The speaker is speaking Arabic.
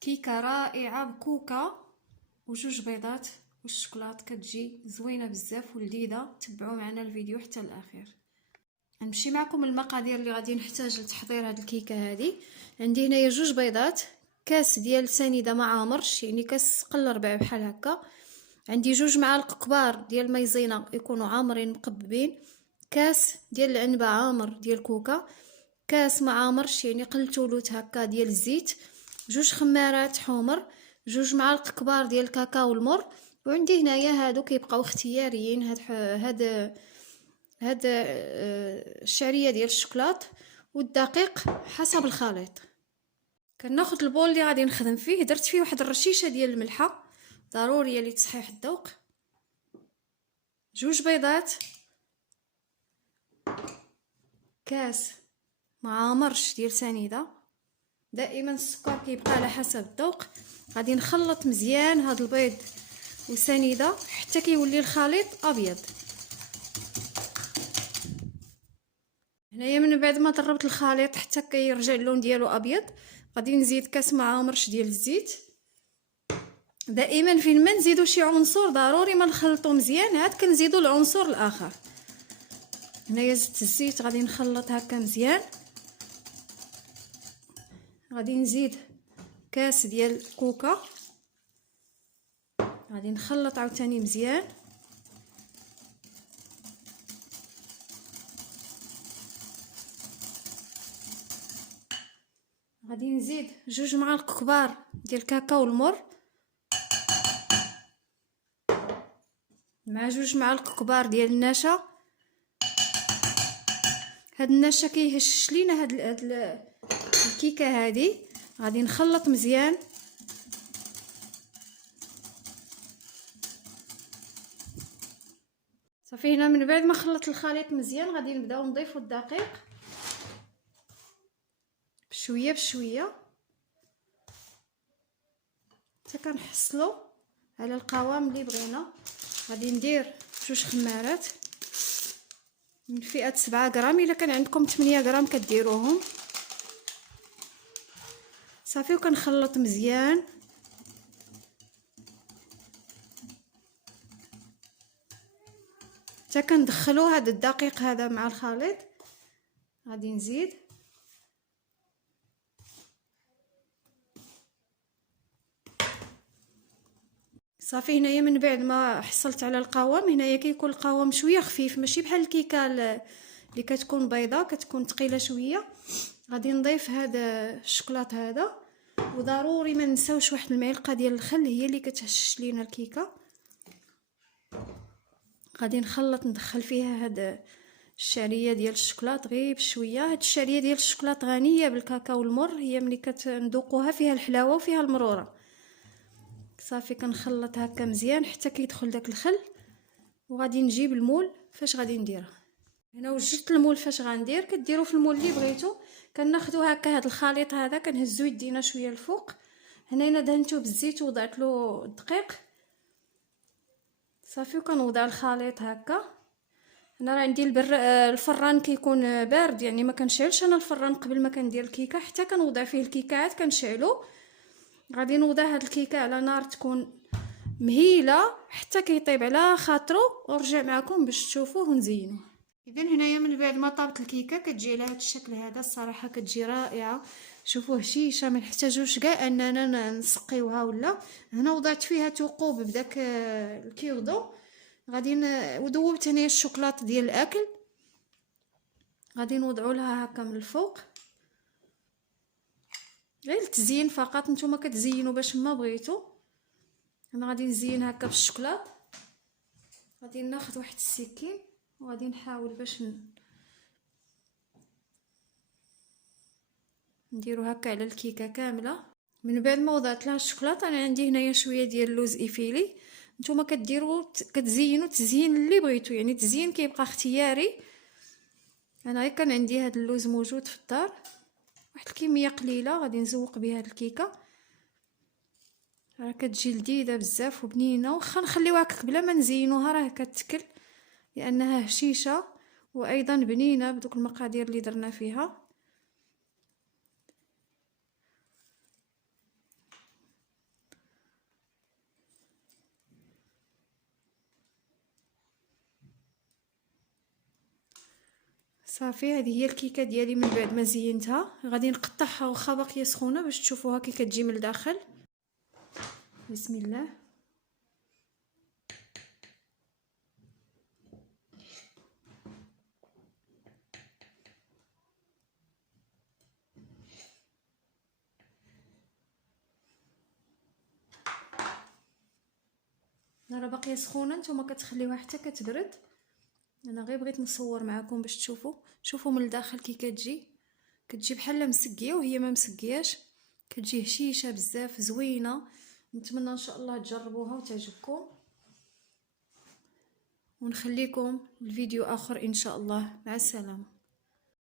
كيكه رائعه بكوكا وجوج بيضات والشوكولات، كتجي زوينه بزاف ولذيذه. تبعوا معنا الفيديو حتى الاخير. نمشي معكم المقادير اللي غادي نحتاج لتحضير هذه الكيكه. هذه عندي هنايا جوج بيضات، كاس ديال سنيده ما عامرش يعني كاس قل ربع بحال هكا، عندي جوج معالق كبار ديال مايزينا يكونوا عامرين مقببين، كاس ديال العنبه عامر ديال كوكا، كاس ما عامرش يعني قل ثلث هكا ديال الزيت، جوج خمارات حمر، جوج معالق كبار ديال الكاكاو المر. وعندي هنايا هادو كيبقاو اختياريين، هاد الشعريه ديال الشوكولات والدقيق حسب الخليط. كناخذ البول اللي غادي نخدم فيه، درت فيه واحد الرشيشه ديال الملحه ضروريه لتصحيح الذوق، جوج بيضات، كاس ما عامرش ديال سنيده، دائما السكر كيبقى على حسب الذوق. غادي نخلط مزيان هاد البيض وسنيده حتى كيولي الخليط ابيض. هنايا من بعد ما ضربت الخليط حتى كيرجع اللون ديالو ابيض، غادي نزيد كاس ما عامرش ديال الزيت. دائما فين ما نزيدو شي عنصر ضروري ما نخلطو مزيان عاد كنزيدو العنصر الاخر. هنايا زدت الزيت، غادي نخلط هكا مزيان. غادي نزيد كاس ديال كوكا، غادي نخلط عاوتاني مزيان. غادي نزيد جوج معالق كبار ديال الكاكاو المر مع جوج معالق كبار ديال النشا. هاد النشا كيهشش لينا هاد الكيكه هادي. غادي نخلط مزيان. صافي هنا من بعد ما خلطت الخليط مزيان غادي نبداو نضيفو الدقيق بشويه بشويه حتى كنحصلو على القوام اللي بغينا. غادي ندير جوج خمارات من فئه 7 غرام، الا كان عندكم 8 غرام كديروهم. صافي وكنخلط مزيان. حتى كندخلو هذا الدقيق هذا مع الخليط. غادي نزيد صافي. هنايا من بعد ما حصلت على القوام، هنايا كيكون القوام شويه خفيف ماشي بحال الكيكه اللي كتكون بيضه، كتكون ثقيله شويه. غادي نضيف هذا الشوكولات هذا، وضروري ما نساوش واحد المعلقه ديال الخل هي اللي كتهشش لينا الكيكه. غادي نخلط ندخل فيها هاد الشعريه ديال الشوكولات غير بشويه. هاد الشعريه ديال الشوكولات غنيه بالكاكاو المر، هي ملي كتندوقوها فيها الحلاوه وفيها المروره. صافي كنخلط هكا مزيان حتى كيدخل داك الخل. وغادي نجيب المول فاش غادي نديرها. هنا وجدت المول فاش غندير، كديروا في المول اللي بغيتو. كناخذوا هكا هذا الخليط هذا كنهزو يدينا شويه الفوق. هنا دهنته بالزيت ووضعت له الدقيق. صافي وكنوضع الخليط هكا. هنا راه عندي الفران كيكون بارد، يعني ما كنشعلش انا الفران قبل ما كندير الكيكه حتى كنوضع فيه الكيكه عاد كنشعلو. غادي نوضع هاد الكيكه على نار تكون مهيله حتى كيطيب على خاطرو، ونرجع معكم باش تشوفوه ونزينوه. اذا هنايا من بعد ما طابت الكيكه كتجي على هذا الشكل هذا. الصراحه كتجي رائعه. شوفوا هشيشه، ما نحتاجوش كاع اننا نسقيوها ولا. هنا وضعت فيها ثقوب بداك الكيوردو. غادي وذوبت هنايا الشوكولاط ديال الاكل، غادي نوضعوا لها هكا من الفوق غير التزيين فقط. نتوما كتزينوا باش ما بغيتو. انا غادي نزين هكا بالشوكولاط. غادي ناخذ واحد السكين وغادي نحاول باش نديرو هكا على الكيكه كامله. من بعد ما وضعت لها الشوكولاط، انا عندي هنايا شويه ديال اللوز ايفيلي. نتوما كديروا كتزينوا التزيين اللي بغيتو، يعني التزيين كيبقى اختياري. انا غير كان عندي هذا اللوز موجود في الدار، واحد الكميه قليله غادي نزوق بها هاد الكيكه. راه كتجي لذيذه بزاف وبنينه. واخا نخليوها هكاك بلا ما نزينوها راه كتكل، لانها هشيشه وايضا بنينه بدوك المقادير اللي درنا فيها. صافي هذه هي الكيكه ديالي من بعد ما زينتها. غادي نقطعها واخا باقيه سخونه باش تشوفوها كي كتجي من الداخل. بسم الله. انا راه باقيه سخونه، نتوما كتخليوها حتى كتبرد. انا غير بغيت نصور معكم باش تشوفوا. شوفوا من الداخل كي كتجي بحال مسقيه وهي ما مسقياش، كتجي هشيشه بزاف زوينه. نتمنى ان شاء الله تجربوها وتعجبكم، ونخليكم الفيديو اخر ان شاء الله. مع السلامه.